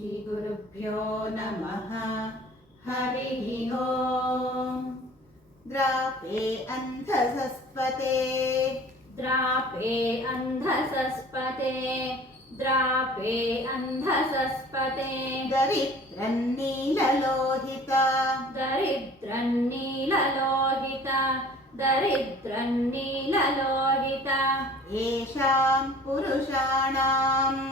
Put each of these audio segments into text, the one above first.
श्रीगुरुभ्यो नमः। हरिः ओम्। द्रापे अन्धसस्पते द्रापे अन्धसस्पते द्रापे अन्धसस्पते दरिद्रन्नीललोहिता दरिद्रन्नीललोहिता दरिद्रन्नीललोहिता येषां पुरुषाणाम्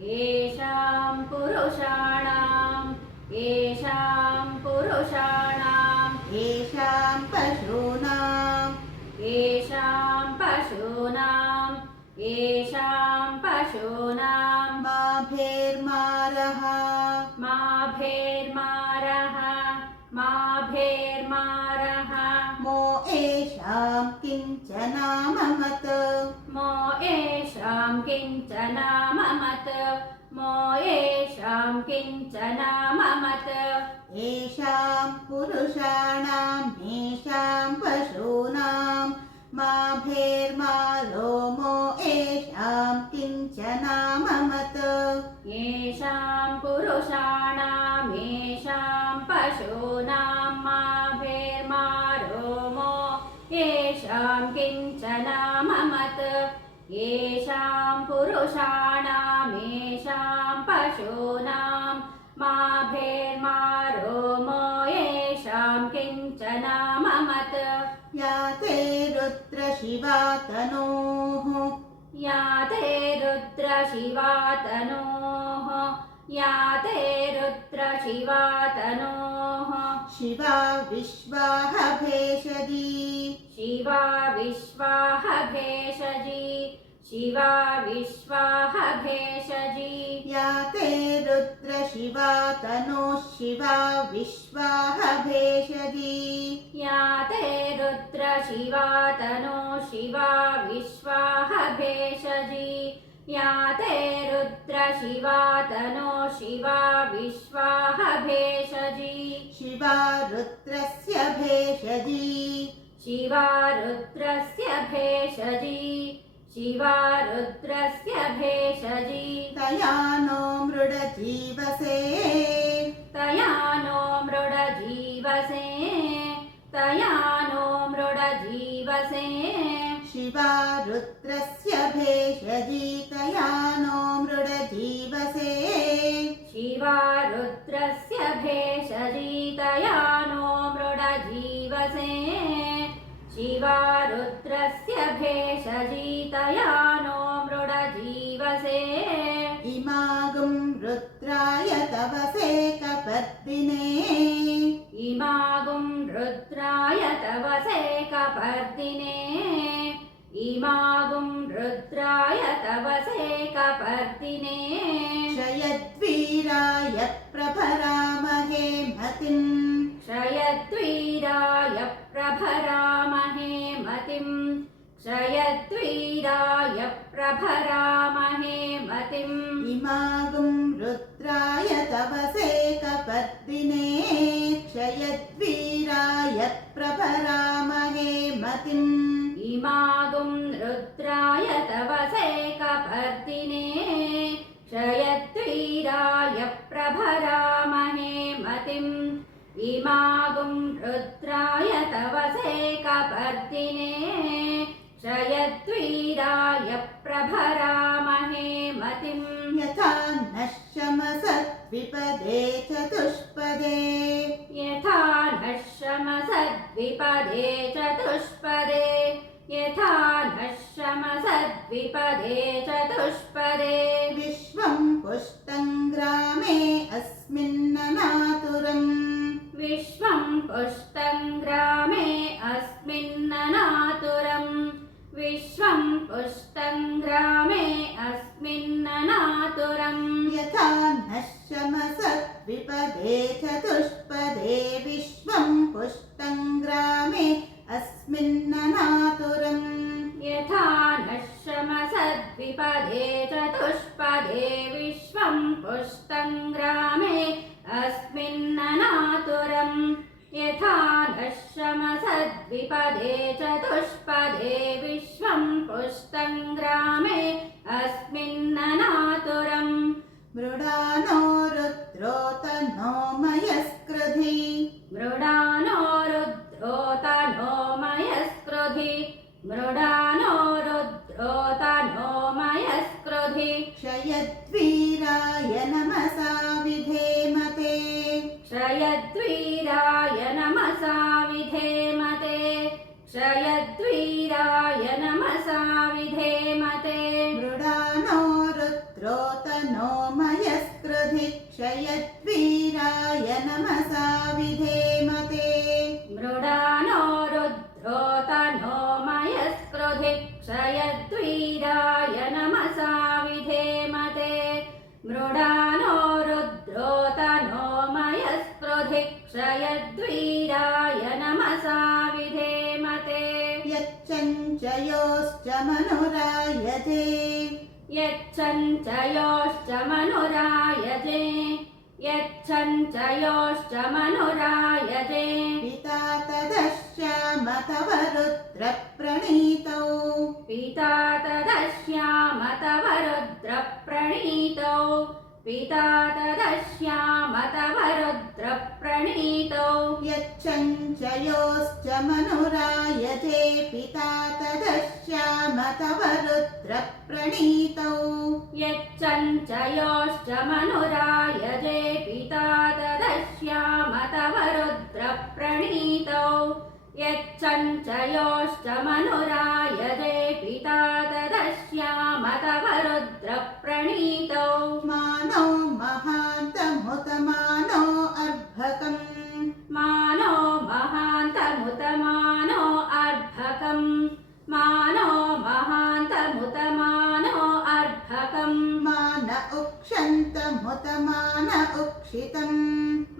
येषां पुरुषाणाम् येषां पुरुषाणाम् येषां पशूनाम् येषां पशूनाम् येषां पशूनाम् माभेर्मारः माभेर्मारः माभेर्मारः मो येषां किञ्चनाममत् मो येषां किञ्चनाममत् मो येषां किञ्चनाममत् येषां पुरुषाणां येषां पशूनां माभेर्मारो मो येषां किञ्चनाममत् येषां पुरुषाणां येषां पशूनां माभेर्मारो मो येषां किञ्चनाममत् येषां पुरुषाणां येषां पशूनां माभेर्मारो मो येषां किञ्चनाममत् या ते रुद्रशिवातनोः या ते रुद्रशिवातनोः या ते रुद्रशिवातनोः शिवा विश्वाह भेषजी शिवा विश्वाह भेषजी शिवा विश्वाह भेषजी या ते रुद्रशिवातनोः शिवा विश्वाह भेषजी या ते रुद्रशिवातनो शिवा विश्वाह भेषजी या ते रुद्रशिवातनो शिवा विश्वाह भेषजी शिवा रुद्रस्य भेषजी शिवा रुद्रस्य भेषजी शिवा रुद्रस्य भेषजी तया नो मृडजीवसे तया नो मृडजीवसे तया नो मृडजीवसे शिवा रुद्रस्य भेषजी तया नो मृडजीवसे शिवा रुद्रस्य भेषजी तया नो मृडजीवसे शिवा रुद्रस्य भेषजी तया नो मृडजीवसे इमागुं रुद्राय तवसे कपर्दिने इमागुं रुद्राय तवसे कपर्दिने इमागुं रुद्राय तवसे कपर्दिने क्षयद्वीराय प्रभरामहे मतिम् क्षयद्वीराय प्रभरामहे मतिम् क्षयद्वीराय प्रभरामहे मतिम् इमागुं रुद्राय तवसे कपर्दिने क्षयद्वीराय प्रभरामहे मतिम् इमागुं रुद्राय तवसे कपर्दिने क्षयद्वीराय प्रभरामहे मतिम् इमागुं रुद्राय तवसे कपर्दिने क्षयद्वीराय प्रभरामहे मतिम् यथा नः शमसद्विपदे चतुष्पदे यथा नः शमसद्विपदे चतुष्पदे यथा नः शमसद्विपदे चतुष्पदे विश्वं पुष्टं ग्रामे अस्मिन्ननातुरम् विश्वं पुष्टं ग्रामे अस्मिन्ननातुरम् विश्वं पुष्टं ग्रामे अस्मिन्ननातुरम् यथा नः शमसद्विपदे चतुष्पदे विश्वं पुष्टं ग्रामे अस्मिन्ननातुरम् यथा नः शमसद्विपदे चतुष्पदे विश्वं पुष्टं ग्रामे अस्मिन्ननातुरम् यथा नः शमसद्विपदे चतुष्पदे विश्वं पुष्टं ग्रामे अस्मिन्ननातुरम् मृडानो वीराय नमसा विधेमते मृडानो रुद्रोतनो मयस्पृधिक्षयद्वीराय नमसा विधेमते यच्चञ्चयोश्च मनुरायते यच्चञ्चयोश्च मनुरायजे यच्चञ्चयोश्च मनुरायजे पिता तदश्याम तव रुद्रप्रणीतौ पिता तदश्याम तव रुद्रप्रणीतौ पिता तदश्याम तव रुद्रप्रणीतौ यच्चञ्चयोश्च मनुरायते पिता तदश्याम तव रुद्रप्रणीतौ यच्चञ्चयोश्च मनुरायजे पिता तदश्याम तव रुद्रप्रणीतौ यच्चञ्चयोश्च मनुरायजे पिता तदश्याम तव रुद्रप्रणीतौ मानो महान्तमुतमानो अर्भकम् मानो महान्तमुतमानो अर्भकम् मानो महान्तमुतमानो अर्भकम् मान उक्षन्तमुतमान उक्षितम्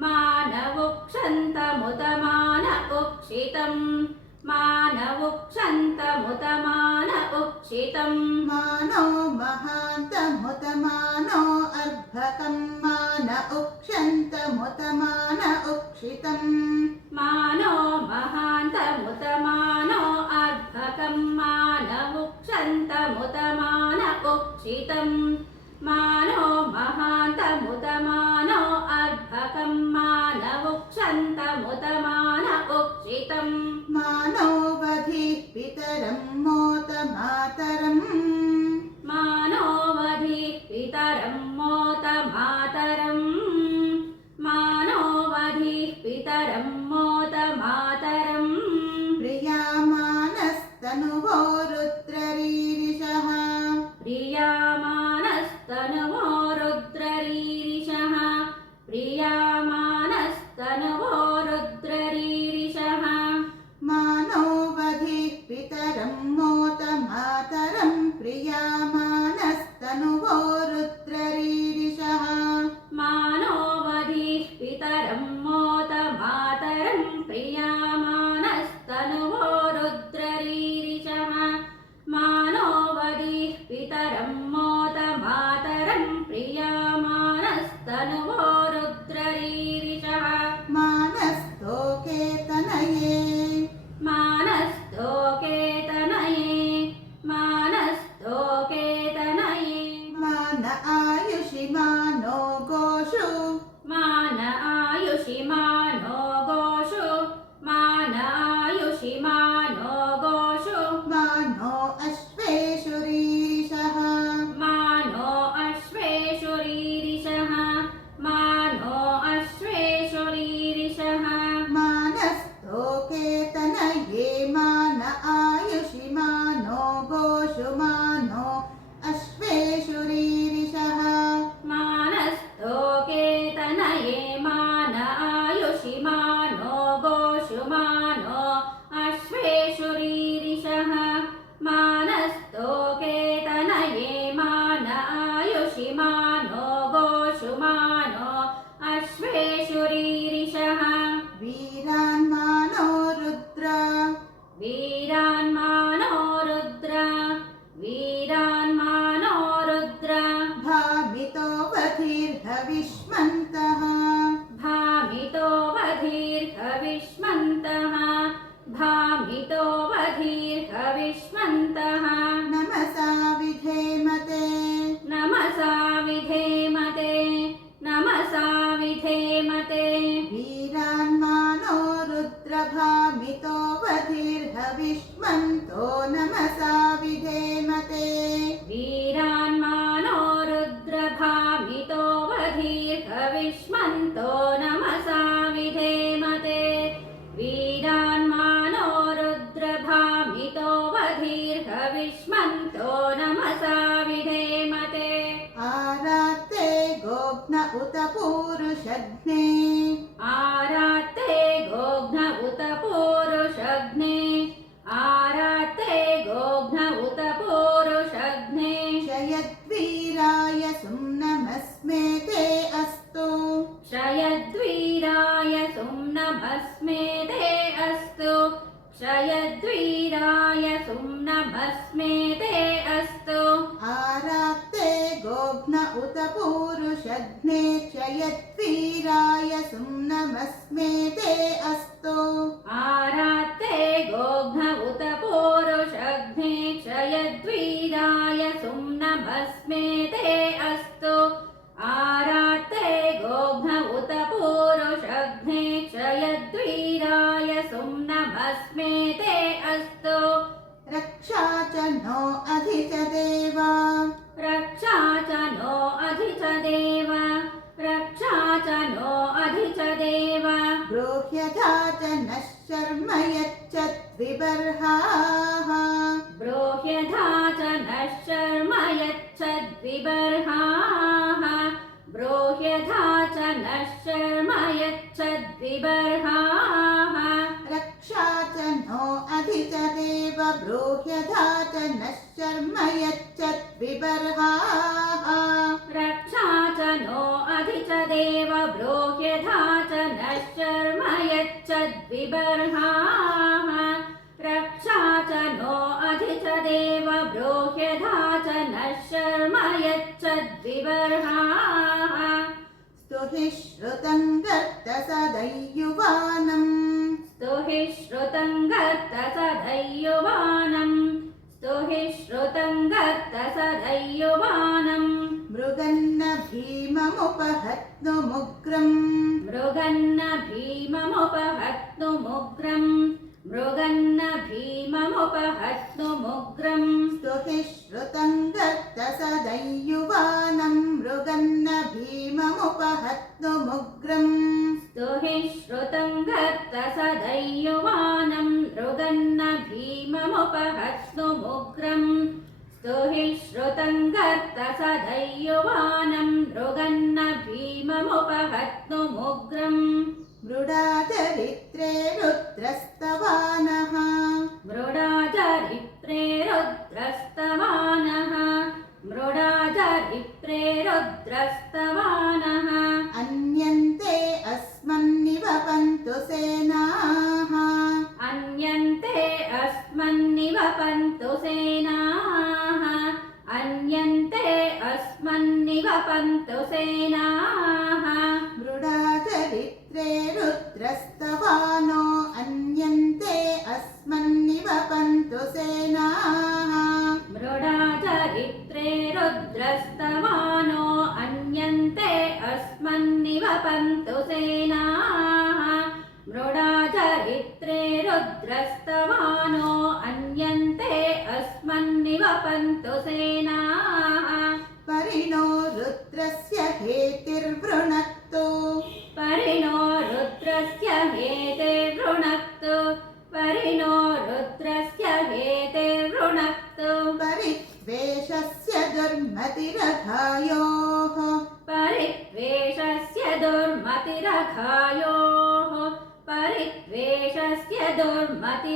मानवुक्षन्तमुतमान उक्षितम् मानवुक्षन्तमुतमान उक्षितम् मानो महान्तमुतमानो अर्भकम् मान उक्षन्तमुतमान उक्षितम् मानो महान्तमुतमानो अर्भकम् मानवुक्षन्तमुतमान उक्षितम् मानो महान्तमुतमानो अर्भकम् मानवुक्षन्तमुतमान उक्षितम् मानो वधिः पितरं मोतमातरम् मानो वधिः पितरं मोतमातरम् मानो वधिः पितरं मोतमातरम् प्रियामानस्तनुवो रुद्ररीरिषः प्रियामानस्तनुवो रुद्ररीरिषः प्रियामानस्तनुवो रुद्ररीरिषः मानो वधिः पितरं मोतमातरं प्रियामानस्तनुवो रुद्ररीरिषः मानो वधिः पितरं मोतमातरं प्रियामानस्तनुवो रुद्ररीरिषः मानो वधिः पितरं मोतमातरं प्रियामानस्तनुवो रुद्ररीरिषः मानस्तोकेतनये मानस्तोकेतनये मानस्तोकेतनये मान आयुषि मानो गोषु मान आयुषि मानो गोषु मान आयुषि मानो गोषु मानो अश्वेषु रीरिषः मानो अश्वेषु रीरिषः मानो अश्वेषु रीरिषः मानस्तोकेतनये मान आयुषि मानो गोषु मानो अश्वेषु रीरिषः मानस्तोकेतनये मान आयुषि मानो गोषु मानो अश्वेषु रीरिषः मानस्तोकेतनये मान आयुषि मानो गोषु मानो अश्वेषु रीरिषः वीरान् मानो रुद्र वीरान् मानो रुद्र वीरान् मानो रुद्र भामितो वधिर्हविष्मन्तः भामितो वधीर्हविष्मन्तः भामितो वधीर्हविष्मन्तः नमसा विधेमते नमसा विधेमते नमसा विधेमते वीरान् मानो रुद्रभामितो वधिर्हविष्मन्तो नमसा विधेमते वीरान् मानो रुद्रभामितो वधीर्हविष्मन्तो नमसा विधेमते वीरान् मानो रुद्रभामितो वधीर्हविष्मन्तो नमसा विधेमते आरात्ते गोघ्न उत पूरुषघ्ने आरात्ते गोघ्न उत पूरुषघ्ने आरात्ते गोघ्न उत पूरुषघ्ने गोघ्न उत पूरुषघ्ने क्षयद्वीराय सुम्नमस्मे ते अस्तु आरात्ते गोघ्न उत पूरुषघ्ने क्षयद्वीराय सुम्नमस्मे ते अस्तु आरात्ते गोघ्न उत पूरुषघ्ने क्षयद्वीराय सुम्नमस्मे ते अस्तु रक्षा च नो अधि च देवा रक्षा च नो अधि च देव रक्षा च नो अधि च देव ब्रूह्यथा च नः शर्म यच्चद्विबर्हाः ब्रूह्यथा च नः शर्म यच्छद्विबर्हाः ब्रूह्यथा च नः शर्म यच्छद्विबर्हाः रक्षा च नो अधि च देव ब्रूह्यथा च नः शर्म यच्चद्विबर्हाः रक्षा च नो अधि च देव ब्रूह्यथा च नः शर्म यच्छद्विबर्हाः रक्षा च नो अधि च देव ब्रूह्यथा च नः शर्म यच्छद्विबर्हाः स्तुहि श्रुतं गर्तसदैयुवानम् स्तुहि श्रुतं गर्तसदैयुवानम् स्तुहि श्रुतं गर्तसदैयुवानम् मृगन्न भीममुपहत्नुमुग्रम् मृगन्न भीममुपहत्नुमुग्रम् मृगन्न भीममुपहत्नुमुग्रम् स्तुहि श्रुतं गर्तसदैयुवानम् मृगन्न भीममुपहत्नुमुग्रम् स्तुहि श्रुतं गर्तसदैयुवानम् मृगन्न भीममुपहत्नुमुग्रम् स्तुहि श्रुतं गर्तसदैयुवानम् मृगन्न भीममुपहत्नुमुग्रम् मृडाचरित्रे रुद्रस्तवानः मृडाचरित्रे रुद्रस्तवानः मृडाचरित्रे रुद्रस्तवानः अन्यन्ते अस्मन्निवपन्तु सेनाः अन्यन्ते अस्मन्निवपन्तु सेनाः अन्यन्ते अस्मन्निवपन्तु सेनाः मृडाचरित्रे रुद्रस्तवानो अन्यन्ते अस्मन्निवपन्तु सेनाः मृडाचरित्रे रुद्रस्तवानो अन्यन्ते अस्मन्निवपन्तु सेनाः मृडाचरित्रे रुद्रस्तवानो अन्यन्ते अस्मन्निवपन्तु सेनाः परिणो रुद्रस्य हेतिर्वृणक्तु परिणो रुद्रस्य हेते वृणक्तु परिणो रुद्रस्य हेते वृणक्तु परिद्वेषस्य दुर्मतिरघायोः परिद्वेषस्य दुर्मतिरघायोः परिद्वेषस्य दुर्मतिरघायोः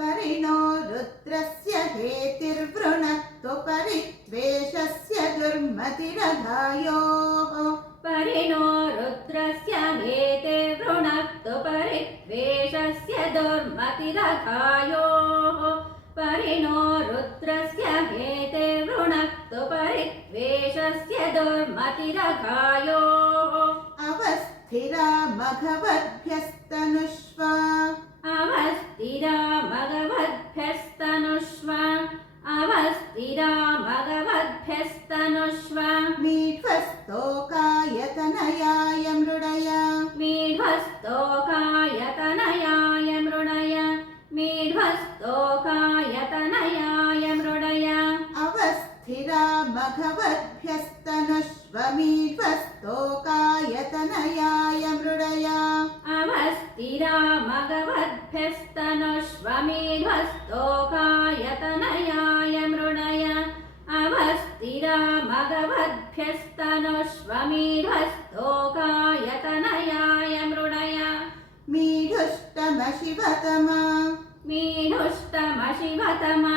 परिणो रुद्रस्य हेतिर्वृणक्तु परिद्वेषस्य दुर्मतिरघायोः परिणो रुद्रस्य हेते वृणक्तु परिद्वेषस्य दुर्मतिरघायोः परिणो रुद्रस्य हेते वृणक्तु परिद्वेषस्य दुर्मतिरघायोः अवस्थिरा मघवद्भ्यस्तनुष्वा अवस्थिरा मघवद्भ्यस्तनुष्व अवस्थिरा मघवद्भ्यस्तनुष्व मीढ्वस्तोकायतनयाय मृडय मीढ्वस्तोकायतनयाय मृडय मीढ्वस्तोकायतनयाय मृडय अवस्थिरा मघवद्भ्यस्तनुष्व मीढ्वस्तोकायतनयाय मृडय अवस्थिरा मघवद्भ्यस्तनुष्व मीढ्वस्तोकायतनयाय मृडय अवस्थिरा मघवद्भ्यस्तनुष्व मीढ्वस्तोकायतनयाय मृडय मीढुष्टमशिवतमा मीढुष्टमशिवतमा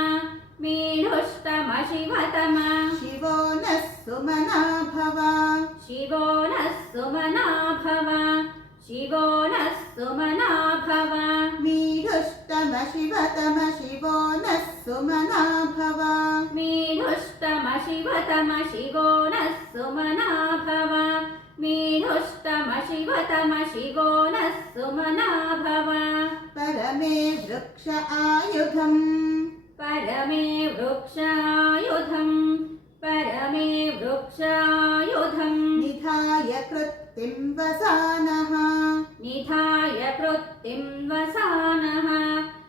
मीढुष्टमशिवतमा शिवो नः सुमना भव शिवो नः सुमना भव शिवो नः सुमना भव मीढुष्टमशिवतम शिवो नः सुमना भव मीढुष्टमशिवतम शिवतमशिवो नः सुमना भव मीढुष्टमशिवतमशिवो नः सुमना भव परमे वृक्ष आयुधम् परमे वृक्षायुधम् परमे वृक्षायुधम् निधाय कृत्तिं वसानः निधाय कृत्तिं वसानः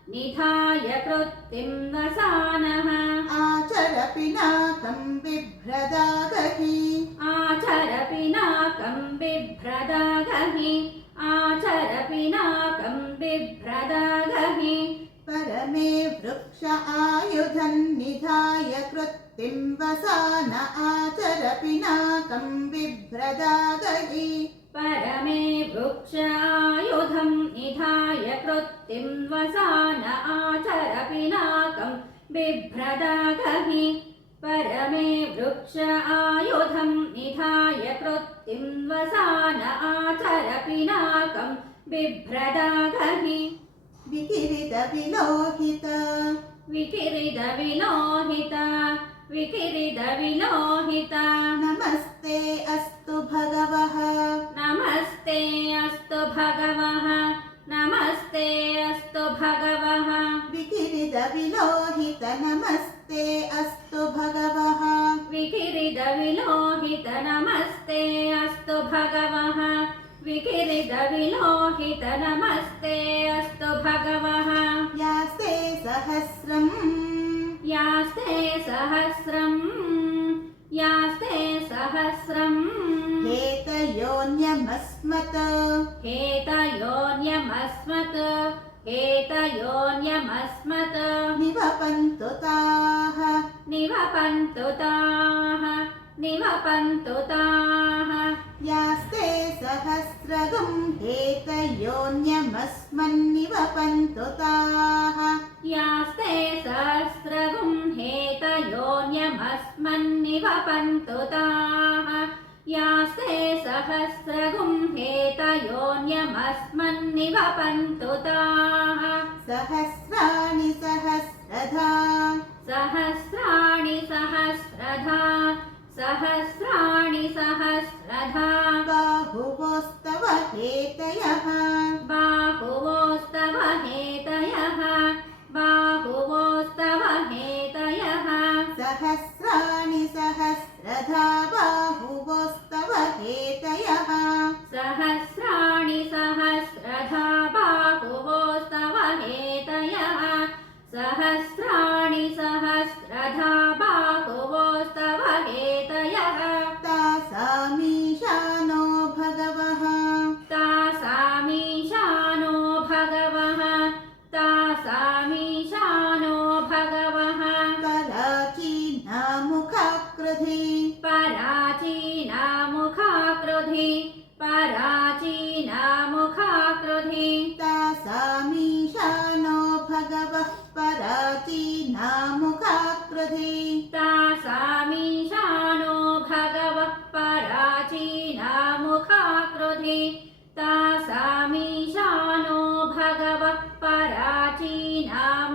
निधाय कृत्तिं वसानः आचर पिनाकं बिभ्रदागहि आचर पिनाकं बिभ्रदागहि आचर पिनाकं बिभ्रदागहि परमे वृक्ष आयुधं निधाय कृत्तिं वसान आचर पिनाकं बिभ्रदागहि परमे वृक्षायुधं निधाय कृत्तिं वसान आचर पिनाकं बिभ्रदागहि परमे वृक्षायुधं निधाय कृत्तिं वसान आचर पिनाकं बिभ्रदागहि विकिरित विलोहित विकिरित विलोहित विकिरित विलोहित नमस्ते अस्तु भगवः नमस्ते अस्तु भगवः नमस्ते अस्तु भगवः विकिरित विलोहित नमस्ते अस्तु भगवः विकिरित विलोहित नमस्ते अस्तु भगवः विकिरित विलोहित नमस्ते अस्तु भगवः यास्ते सहस्रम् यास्ते सहस्रम् यास्ते सहस्रम् हेतयोऽन्यमस्मत् हेतयोऽन्यमस्मत् हेतयोऽन्यमस्मत् निवपन्तु ताः निवपन्तु ताः निवपन्तु ताः यास्ते सहस्रगं हेतयोऽन्यमस्मन्निवपन्तु ताः यास्ते सहस्रगुं हेतयोऽन्यमस्मन्निवपन्तु ताः यास्ते सहस्रगुं हेतयोऽन्यमस्मन्निवपन्तु ताः सहस्राणि सहस्रधा सहस्राणि सहस्रधा सहस्राणि सहस्रधा बाहुवोस्तव हेतयः बाहुवोस्तव हेतयः बाहुवोस्तव हेतयः सहस्राणि सहस्रधा बाहुवोस्तव हेतयः सहस्राणि सहस्रधा बाहुवोस्तव हेतयः सहस्राणि सहस्रधा बाहुवोस्तव हेतयः तासामीशानो भगवः तासामीशानो भगवः तासामीशानो भगवः पराचीनामुखाकृधि पराचीनामुखाकृधि पराचीनामुखाकृधि तासामीशानो भगवः पराचीनामुखाकृधि तासामीशानो भगवः पराचीनामुखाकृधि तासामीशानो भगवः पराचीनामुखाकृधि